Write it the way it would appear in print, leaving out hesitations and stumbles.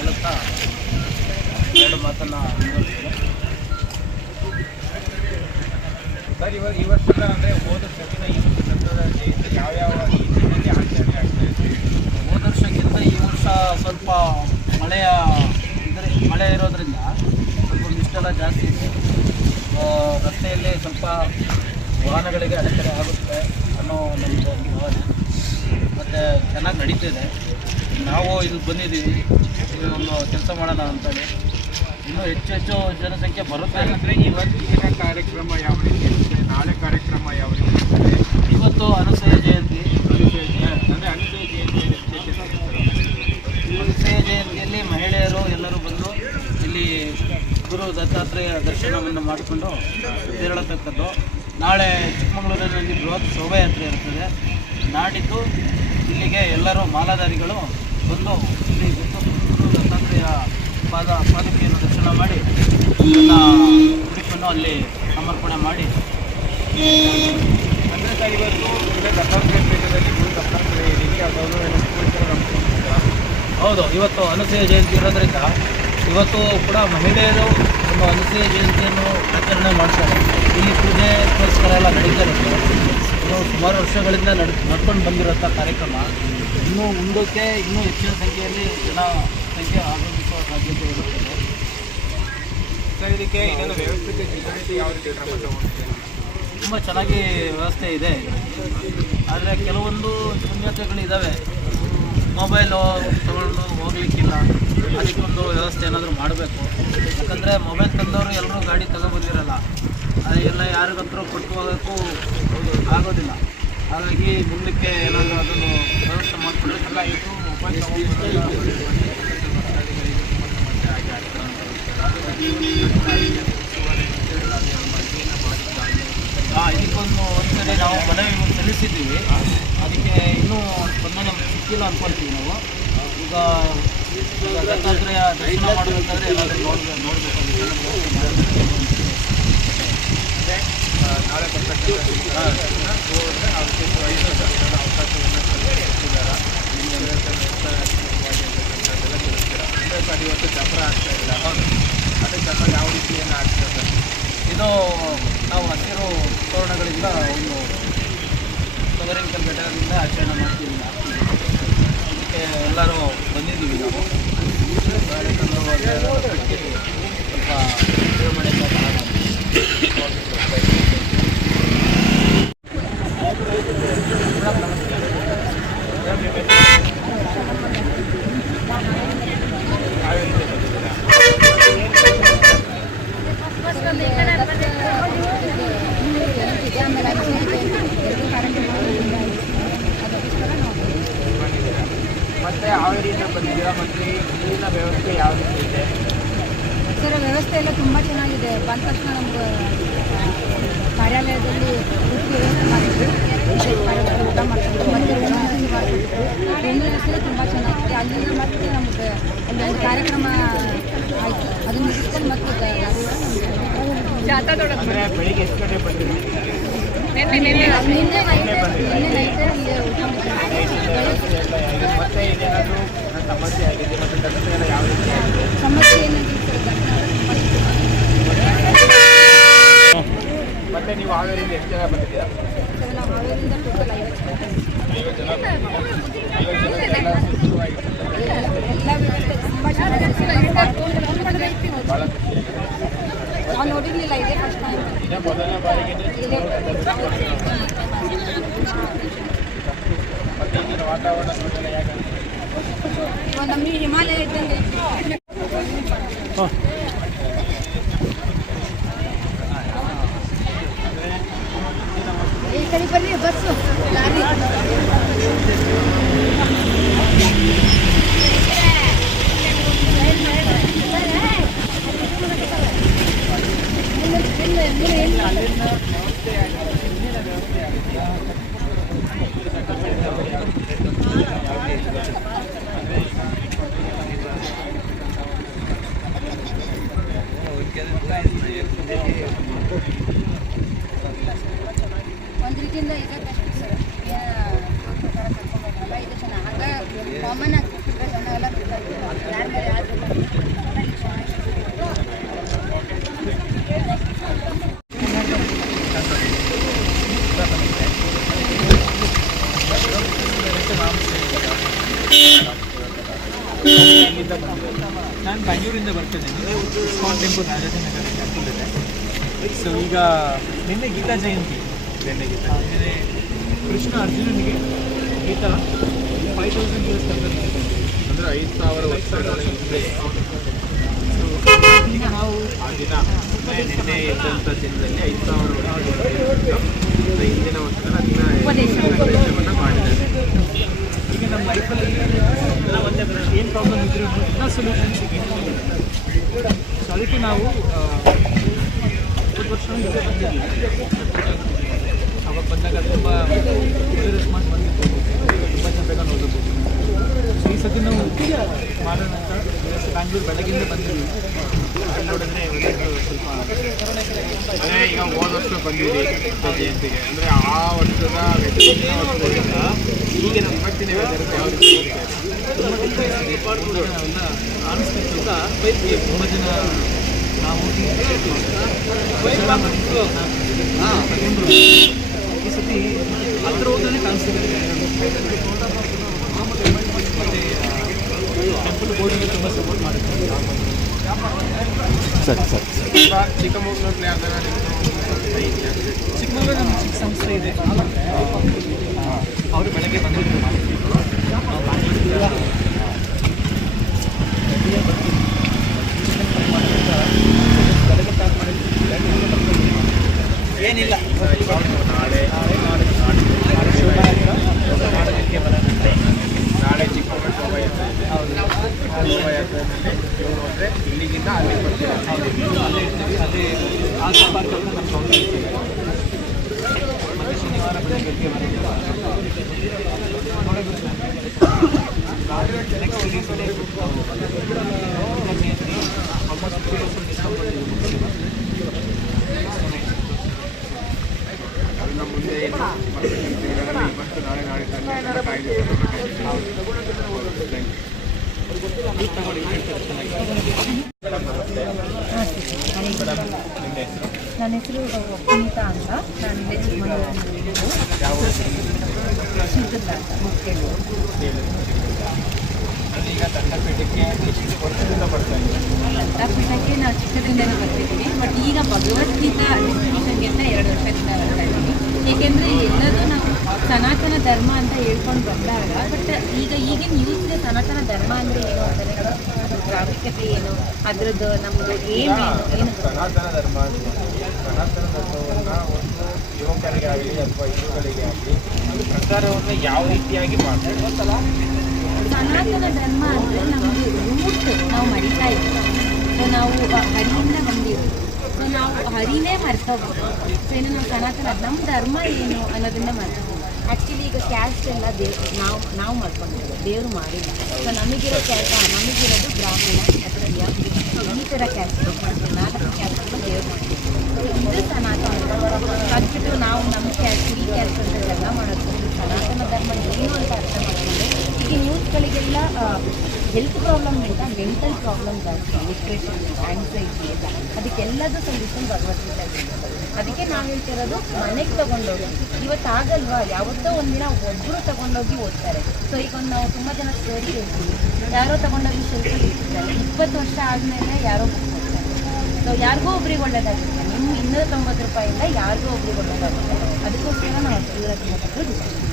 ಹೇಳುತ್ತಾ ಎರಡು ಮಾತನ್ನು ಮುಂದುವರಿಸಿದೆ. ಸರ್, ಈ ವರ್ಷದ ಅಂದರೆ ಹೋದ ವರ್ಷಕ್ಕಿಂತ ಈ ವರ್ಷ ದಸರಾ ಜಯಂತಿ ಯಾವ್ಯಾವ ರೀತಿಯಲ್ಲಿ ಆಚರಣೆ ಆಗ್ತಾ ಇದೆ? ಹೋದ ವರ್ಷಕ್ಕಿಂತ ಈ ವರ್ಷ ಸ್ವಲ್ಪ ಮಳೆ ಇರೋದ್ರಿಂದ ಸ್ವಲ್ಪ ಮಿಸ್ಟೆಲ್ಲ ಜಾಸ್ತಿ ಇದೆ. ರಸ್ತೆಯಲ್ಲಿ ಸ್ವಲ್ಪ ವಾಹನಗಳಿಗೆ ಅಡೆತಡೆ ಆಗುತ್ತೆ ಅನ್ನೋ ನಮ್ಮದು ಒಂದು ಭಾವನೆ. ಮತ್ತು ಚೆನ್ನಾಗಿ ನಡೀತಿದೆ. ನಾವು ಇಲ್ಲಿ ಬಂದಿದ್ದೀವಿ, ಒಂದು ಕೆಲಸ ಮಾಡೋಣ ಅಂತೇಳಿ. ಇನ್ನೂ ಹೆಚ್ಚು ಜನಸಂಖ್ಯೆ ಬರುತ್ತೆ. ಇವತ್ತಿನ ಕಾರ್ಯಕ್ರಮ ಯಾವ ರೀತಿ ಇರುತ್ತೆ? ನಾಳೆ ಕಾರ್ಯಕ್ರಮ ಯಾವ ರೀತಿ ಇರುತ್ತೆ? ಇವತ್ತು ಅನಸೂಯ ಜಯಂತಿ. ಅನಸೂಯ ಜಯಂತಿಯಲ್ಲಿ ಮಹಿಳೆಯರು ಎಲ್ಲರೂ ಬಂದು ಇಲ್ಲಿ ಗುರು ದತ್ತಾತ್ರೇಯ ದರ್ಶನವನ್ನು ಮಾಡಿಕೊಂಡು ತೆರಳತಕ್ಕದ್ದು. ನಾಳೆ ಚಿಕ್ಕಮಗಳೂರಿನಲ್ಲಿ ಬೃಹತ್ ಶೋಭಾಯಾತ್ರೆ ಇರ್ತದೆ. ನಾಡಿದ್ದು ಇಲ್ಲಿಗೆ ಎಲ್ಲರೂ ಮಾಲಾಧಾರಿಗಳು ಬಂದು ಇಲ್ಲಿ ಗುರು ದತ್ತಾತ್ರೇಯ ಪಾದಕೆಯನ್ನು ದರ್ಶನ ಮಾಡಿ ಅದನ್ನು ಉಡುಪನ್ನು ಅಲ್ಲಿ ಸಮರ್ಪಣೆ ಮಾಡಿ. ಅಂದರೆ ಸರ್, ಇವತ್ತು ದತ್ತಾತ್ರೇಯ ಪೀಠದಲ್ಲಿ ಗುರು ದತ್ತಾತ್ರೇಯ ಇದಕ್ಕೆ ಅದನ್ನು ಹೌದು, ಇವತ್ತು ಅನಸೂಯ ಜಯಂತಿ ಇರೋದ್ರಿಂದ ಇವತ್ತು ಕೂಡ ಮಹಿಳೆಯರು ಒಂದು ಅನಸೂಯ ಜಯಂತಿಯನ್ನು ಆಚರಣೆ ಮಾಡ್ತಾರೆ. ಇಲ್ಲಿ ಪೂಜೆ ಪುರಸ್ಕಾರ ಎಲ್ಲ ನಡೀತಾ ಇರುತ್ತೆ. ಇದು ಸುಮಾರು ವರ್ಷಗಳಿಂದ ನಡ್ಕೊಂಡು ಬಂದಿರೋಂಥ ಕಾರ್ಯಕ್ರಮ. ಇನ್ನೂ ಮುಂದಕ್ಕೆ ಇನ್ನೂ ಹೆಚ್ಚಿನ ಸಂಖ್ಯೆಯಲ್ಲಿ ಜನಸಂಖ್ಯೆ ಆಗಮಿಸುವ ಸಾಧ್ಯತೆ ಇರುತ್ತದೆ. ಸರ್, ಇದಕ್ಕೆ ಇನ್ನೊಂದು ವ್ಯವಸ್ಥಿತ ಸಿದ್ಧತೆ ಯಾವ ರೀತಿ ಕ್ರಮ ತಗೊಂಡಿದೆ? ತುಂಬ ಚೆನ್ನಾಗಿ ವ್ಯವಸ್ಥೆ ಇದೆ. ಆದರೆ ಕೆಲವೊಂದು ನ್ಯೂನತೆಗಳಿದ್ದಾವೆ. ಮೊಬೈಲು ತಗೊಂಡು ಹೋಗ್ಲಿಕ್ಕಿಲ್ಲ. ಅದಕ್ಕೊಂದು ವ್ಯವಸ್ಥೆ ಏನಾದರೂ ಮಾಡಬೇಕು. ಯಾಕಂದರೆ ಮೊಬೈಲ್ ತಂದವರು ಎಲ್ಲರೂ ಗಾಡಿ ತಗೊಬಂದಿರಲ್ಲ. ಅದೆಲ್ಲ ಯಾರಿಗಂತರೂ ಕೊಟ್ಟು ಹೋಗೋಕ್ಕೂ ಆಗೋದಿಲ್ಲ. ಹಾಗಾಗಿ ಮುಂದಕ್ಕೆ ಏನಾದರೂ ಅದನ್ನು ವ್ಯವಸ್ಥೆ ಮಾಡಿಕೊಡ್ಬೇಕಲ್ಲ. ಇದು ಮೊಬೈಲ್ ಇದಕ್ಕೊಂದು ಒಂದ್ಸರಿ ನಾವು ಮನವಿ ಸಲ್ಲಿಸಿದ್ದೀವಿ. ಅದಕ್ಕೆ ಇನ್ನೂ ಸ್ಪಂದನೆ ಸಿಕ್ಕಿಲ್ಲ ಅಂದ್ಕೊಳ್ತೀವಿ ನಾವು. ಈಗ ದತ್ತಾತ್ರೇಯ ದರ್ಶನ ಮಾಡಬೇಕಾದ್ರೆ ಏನಾದರೂ ನೋಡಬೇಕಾಗುತ್ತೆ. ನಾಳೆ ಬರ್ತಕ್ಕಂಥ ಸರ್, ಇವತ್ತು ದಸರಾ ಆಗ್ತಾ ಇಲ್ಲ. ಅದೇ ದಸರಾ ಯಾವ ರೀತಿಯನ್ನು ಆಗ್ತದೆ? ಇದು ನಾವು ಹಸಿರು ತೋರಣಗಳಿಂದ ಒಂದು ಸವರಿಂಕಲ್ ಘಟಕದಿಂದ ಆಚರಣೆ ಮಾಡ್ತೀವಿ. ಅದಕ್ಕೆ ಎಲ್ಲರೂ ಬಂದಿದ್ದೀವಿ. ನಾವು ಸ್ವಲ್ಪ ವಿಜೃಂಭಣೆ ಮತ್ತೆ ಹಾವೇರಿಯಿಂದ ಬಂದಿದ್ದೀರಾ? ಮತ್ತು ಇಲ್ಲಿನ ವ್ಯವಸ್ಥೆ ಯಾವ ರೀತಿ ಇದೆ ಸರ್? ವ್ಯವಸ್ಥೆ ಎಲ್ಲ ತುಂಬ ಚೆನ್ನಾಗಿದೆ. ಬಂದ ತಕ್ಷಣ ನಮ್ಗೆ ಕಾರ್ಯಾಲಯದಲ್ಲಿ ವ್ಯವಸ್ಥೆ ಮಾಡಿದ್ರು, ಊಟ ಮಾಡ್ತಿದ್ರು, ಮತ್ತೆ ವ್ಯವಸ್ಥೆ ತುಂಬ ಚೆನ್ನಾಗಿದೆ. ಅಲ್ಲಿಂದ ಮತ್ತೆ ನಮಗೆ ಒಂದು ಕಾರ್ಯಕ್ರಮ ಆಯಿತು. ಅದನ್ನು ಮುಗಿಸ್ಕೊಂಡು ಮತ್ತೆ ಅಂದರೆ ಬೆಳಿಗ್ಗೆ ಎಷ್ಟು ಗಂಟೆ ಬಂದಿರಿ? ನಿನ್ನೆ ನೈಟೇ ಇಲ್ಲಿ ಊಟ ಮತ್ತೆ ಏನೇನಾದರೂ ಸಮಸ್ಯೆ ಆಗಿದೆ? ಮತ್ತು ದಸರಾ ಎಲ್ಲ ಯಾವ ರೀತಿ ಆಗಿದೆ? ಸಮಸ್ಯೆ ಏನಾಗಿದೆ ಸರ್? ಮತ್ತೆ ನೀವು ಹಾವೇರಿಯಿಂದ ಎಷ್ಟು ಜನ ಬಂದಿದ್ದೀರಾ? ಸರ್, ನಾವು ಹಾವೇರಿಯಿಂದ ಟೋಟಲ್ 50 ಜನ. ಎಲ್ಲ ವ್ಯವಸ್ಥೆ ತುಂಬ ಚೆನ್ನಾಗಿದೆ. ಭಾಳ ಖುಷಿ. ನಾವು ನೋಡಿರಲಿಲ್ಲ, ಇದೆ ಫಸ್ಟ್ ಟೈಮ್. ಇದೇ ಮೊದಲನೇ ಬಾರಿಗೆ ಮತ್ತೆ ಈಗಿನ ವಾತಾವರಣ ನೋಡಲ್ಲ ಯಾಕೆ? ನಮಗೆ ಹಿಮಾಲಯ ಇದ್ದಂಗೆ. ಈ ಕಡೆ ಬರ್ರಿ, ಬಸ್ಸು ಲಾರಿ. ನಾನು ಬೆಂಗಳೂರಿಂದ ಬರ್ತಿದ್ದೇನೆ. ಇಸ್ಕಾನ್ ಟೆಂಪಲ್ ರಾಜಾಜಿನಗರ ಟೆಂಪಲ್ ಇದೆ. ಸೊ ಈಗ ನಿನ್ನೆ ಗೀತಾ ಜಯಂತಿ. ನಿನ್ನೆ ಕೃಷ್ಣ ಅರ್ಜುನನಿಗೆ ಗೀತಾ 5000 years ತಂದಿದೆ, ಅಂದರೆ 5000 ವರ್ಷಗಳ ಹಿಂದೆ. ಸೊ ಈಗ ನಾವು ಆ ದಿನ ನಿನ್ನೆ ಇದ್ದಂಥ ದಿನದಲ್ಲಿ 5000 ವರ್ಷಗಳ ಹಿಂದಿನ ವರ್ಷಗಳ ದಿನ ಉಪದೇಶವನ್ನು ಮಾಡಿದ್ದಾರೆ. ಈಗ ನಮ್ಮ ಲೈಫಲ್ಲಿ ಏನು ಪ್ರಾಬ್ಲಮ್ ಇದ್ರೂ ಎಲ್ಲ ಸೊಲ್ಯೂಷನ್ ಸಿಗುತ್ತೆ. ಸೊ ಅದಕ್ಕೆ ನಾವು ವರ್ಷ ಬಂದಿದ್ದೀವಿ. ಅವಾಗ ಬಂದಾಗ ತುಂಬ ಒಳ್ಳೆ ರೆಸ್ಪಾನ್ಸ್ ಬಂದಿತ್ತು, ತುಂಬ ಜನ ಬೇಗ ನೋಡಬಹುದು. ಸೊ ಈ ಸತಿ ನಾವು ಮಾಡೋಣ ಅಂತ ಬ್ಯಾಂಗ್ಳೂರು ಬೆಳಗ್ಗೆಯಿಂದ ಬಂದಿದ್ದೀವಿ. ನೋಡಿದ್ರೆ ಸ್ವಲ್ಪ ಈಗ ಹೋದ ವರ್ಷ ಬಂದಿದ್ದೀವಿ ಜಯಂತಿಗೆ, ಅಂದರೆ ಆ ವರ್ಷದ ಈಗ ನಮ್ಮ ಇವತ್ತಿನ ತುಂಬ ನಾವೆಲ್ಲ ಅನಿಸ್ತಿತ್ತು. ತುಂಬ ಜನ ನಾವು ಈ ಸತಿ ಹತ್ರ ಹೋದ್ರೆ ಕಾಣಿಸ್ತಿದೆ. ಮತ್ತು ಟೆಂಪಲ್ ಬೋರ್ಡಿಗೆ ತುಂಬ ಸಪೋರ್ಟ್ ಮಾಡುತ್ತೆ. ಚಿಕ್ಕಮಗಳೂರಲ್ಲಿ ಯಾವ್ದಾರ ಚಿಕ್ಕಮಗಳೂರು ನಮ್ಮ ಚಿಕ್ಕ ಸಂಸ್ಥೆ ಇದೆ, ಅವರು ಬೆಳಗ್ಗೆ ಬಂದಿದ್ರು. ಏನಿಲ್ಲ, ನಾಳೆ ಚಿಕ್ಕಮಗಳೂರು ಶೋಭಾಯಾತ್ರೆ ಇದೆ. ಶೋಭಾಯಾತ್ರೆಯಲ್ಲಿ ಇವರು ಅಂದರೆ ಇಲ್ಲಿಗಿಂತ ಅಲ್ಲಿ ಬರ್ತೀವಿ, ಅಲ್ಲೇ ಇರ್ತೀವಿ. ಅದೇ ಆಸೆ ಪಾರ್ಕಲ್ಲಿ ನಮ್ಮ ಕೌಂಟರ್ ಇರ್ತೀವಿ. ಮತ್ತು ಶನಿವಾರ ಬೆಳಗ್ಗೆ ನೆಕ್ಸ್ಟ್ ವೀಕ್ಸಲ್ಲಿ ಆಲ್ಮೋಸ್ಟ್ 50% ಡಿಸ್ಕೌಂಟ್ ಅದನ್ನ ಮುಂದೆ ಇವತ್ತು ನಾಳೆ ನನ್ನ ಹೆಸರು ಪುನೀತಾ ಅಂತ. ನಾನು ಇಲ್ಲೇ ಚಿಕ್ಕಮಗಳೂರಿನಲ್ಲಿದ್ದು ಶಿವದುರ್ಗ ಅಂತ ಮುಖ್ಯಗಳು. ಈಗ ತಂಡಪೀಠಕ್ಕೆ ವರ್ಷದಿಂದ ಬರ್ತಾ ಇದ್ದೀವಿ. ತಂಡಪೀಠಕ್ಕೆ ನಾವು ಚಿಕ್ಕದಿಂದಲೇ ಬರ್ತಿದ್ದೀವಿ. ಬಟ್ ಈಗ ಭಗವದ್ಗೀತಾ ಡಿಸ್ಟ್ರಿಬ್ಯೂಷನ್ಗೆ ಅಂತ 2 ವರ್ಷದಿಂದ ಬರ್ತಾ ಇದ್ದೀವಿ. ಏಕೆಂದರೆ ಎಲ್ಲರೂ ನಾವು ಸನಾತನ ಧರ್ಮ ಅಂತ ಹೇಳ್ಕೊಂಡು ಬಂದಾಗ, ಬಟ್ ಈಗಿನ ಯೂತ್ಗೆ ಸನಾತನ ಧರ್ಮ ಅಂದರೆ ಏನು ಅಂತಾನೆ ಅದ್ರ ಪ್ರಾಮುಖ್ಯತೆ ಏನು, ಅದರದ್ದು ನಮ್ಮದು ಏನು ಸನಾತನ ಧರ್ಮವನ್ನು ಒಂದು ಯುವಕರಿಗಾಗಲಿ ಅಥವಾ ಹಿಂದೂಗಳಿಗೆ ಆಗಲಿ ಒಂದು ಪ್ರಚಾರವನ್ನು ಯಾವ ರೀತಿಯಾಗಿ ಮಾಡ್ತಾರೆ ಅಂತಲ್ಲ. ಸನಾತನ ಧರ್ಮ ಅಂದರೆ ನಮ್ಮದು ರೂಟ್ ನಾವು ಮರಿತಾ ಇದ್ದೀವಿ. ಸೊ ನಾವು ಹರಿಯಿಂದ ಬಂದಿರೋದು. ಸೊ ನಾವು ಹರಿನೇ ಮರ್ತೋಗ್ಬೋದು. ಸೊ ಇನ್ನು ನಾವು ಸನಾತನ ನಮ್ಮ ಧರ್ಮ ಏನು ಅನ್ನೋದನ್ನ ಮರ್ತೋಗ್ಬೋದು. ಆ್ಯಕ್ಚುಲಿ ಈಗ ಕ್ಯಾಸ್ಟ್ ಎಲ್ಲ ನಾವು ಮಾಡ್ಕೊಂಡಿರೋದು, ದೇವರು ಮಾಡಿಲ್ಲ. ಸೊ ನಮಗಿರೋದು ಬ್ರಾಹ್ಮಣ, ಕ್ಷತ್ರಿಯ, ಈ ಥರ ಕ್ಯಾಸ್ಟ್ 4 ಕ್ಯಾಸ್ಟನ್ನು ದೇವರು ಮಾಡಿದ್ರು. ಇದು ಸನಾತನ ಅದ್ಬಿಟ್ಟು ನಾವು ನಮ್ಮ ಕ್ಯಾಸ್ಟ್ ಈ ಕ್ಯಾಸ್ಟ್ ಅಂತ ಜಗಳ ಮಾಡೋದು. ಸನಾತನ ಧರ್ಮ ಏನು ಅಂತ ಅರ್ಥ ಮಾಡ್ಕೊಂಡು ಈಗ ನ್ಯೂಸ್ಗಳಿಗೆಲ್ಲ ಹೆಲ್ತ್ ಪ್ರಾಬ್ಲಮ್ಗಿಂತ ಮೆಂಟಲ್ ಪ್ರಾಬ್ಲಮ್ ಜಾಸ್ತಿ, ಡಿಪ್ರೆಷನ್, ಆ್ಯಂಗ್ಸೈಟಿ ಎಲ್ಲ, ಅದಕ್ಕೆಲ್ಲದೂ ಸೊಲ್ಯೂಷನ್ ಭಗವದ್ಗೀತೆ. ಅದಕ್ಕೆ ನಾವು ಹೇಳ್ತಿರೋದು ಮನೆಗೆ ತೊಗೊಂಡೋಗಿ ಇವತ್ತಾಗಲ್ವಾ, ಯಾವತ್ತೋ ಒಂದಿನ ಒಬ್ಬರು ತೊಗೊಂಡೋಗಿ ಓದ್ತಾರೆ. ಸೊ ಈಗ ನಾವು ತುಂಬ ಜನ ಸ್ಟೋರಿ ಹೇಳ್ತೀವಿ, ಯಾರೋ ತೊಗೊಂಡೋಗಿ ಶುಲ್ಕ ಇರ್ತಾರೆ, 20 ವರ್ಷ ಆದಮೇಲೆ ಯಾರೋ ಬುಕ್ ಕೊಡ್ತಾರೆ. ಸೊ ಯಾರಿಗೋ ಒಬ್ರಿಗೆ ಒಳ್ಳೇದಾಗುತ್ತೆ, ನಿಮ್ಮ 290 ರೂಪಾಯಿಂದ ಯಾರಿಗೋ ಒಬ್ರಿಗೆ ಒಳ್ಳೇದಾಗುತ್ತೆ. ಅದಕ್ಕೋಸ್ಕರ ನಾವು 290 ಡಿಸ್ಟ್ರಿಬ್ಯೂಟ್ ಮಾಡ್ತೀವಿ.